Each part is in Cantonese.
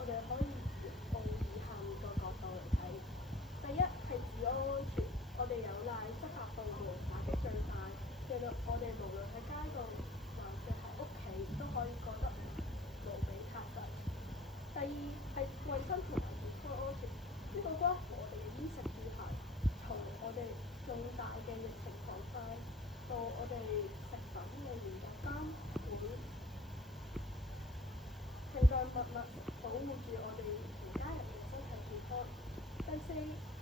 我哋可以用以下五個角度嚟睇。第一係治安安全，我哋有賴執法部門打擊罪犯，令到我哋無論喺街道還是喺屋企都可以過得無比踏實。第二係衞生同埋健康安全，呢個關乎我哋嘅衣食住行，從我哋重大嘅疫情防範到我哋食品嘅嚴格監管，程序密密保護住我哋全家人嘅身體健康。第四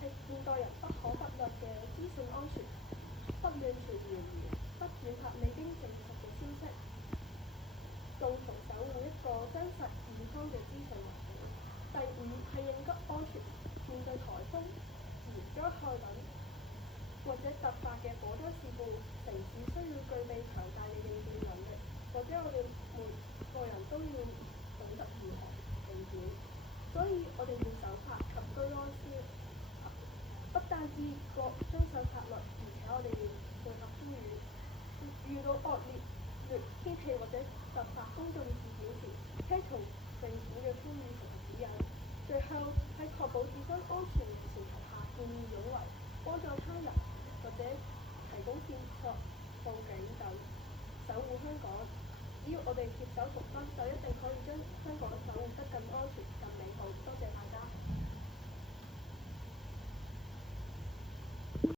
係現代人不可忽略嘅資訊安全，不亂傳謠言，不轉發未經證實嘅消息，共同守護一個真實健康嘅資訊環境。第五係應急安全，面對颱風、自然災害等或者突發嘅火災事故，城市需要具備強大嘅應變能力，或者我哋每個人都要懂得如何應變。所以我哋要守法及居安思危，不單止各遵守法律，而且我哋要配合呼籲，遇到惡劣天氣或者突發公眾事件時，聽從政府嘅呼籲同指引。最後喺確保自身安全嘅前提下，見義勇為，幫助他人或者提供線索、報警等，守護香港。只要我哋攜手同心，就一定可以將香港守護得更安全、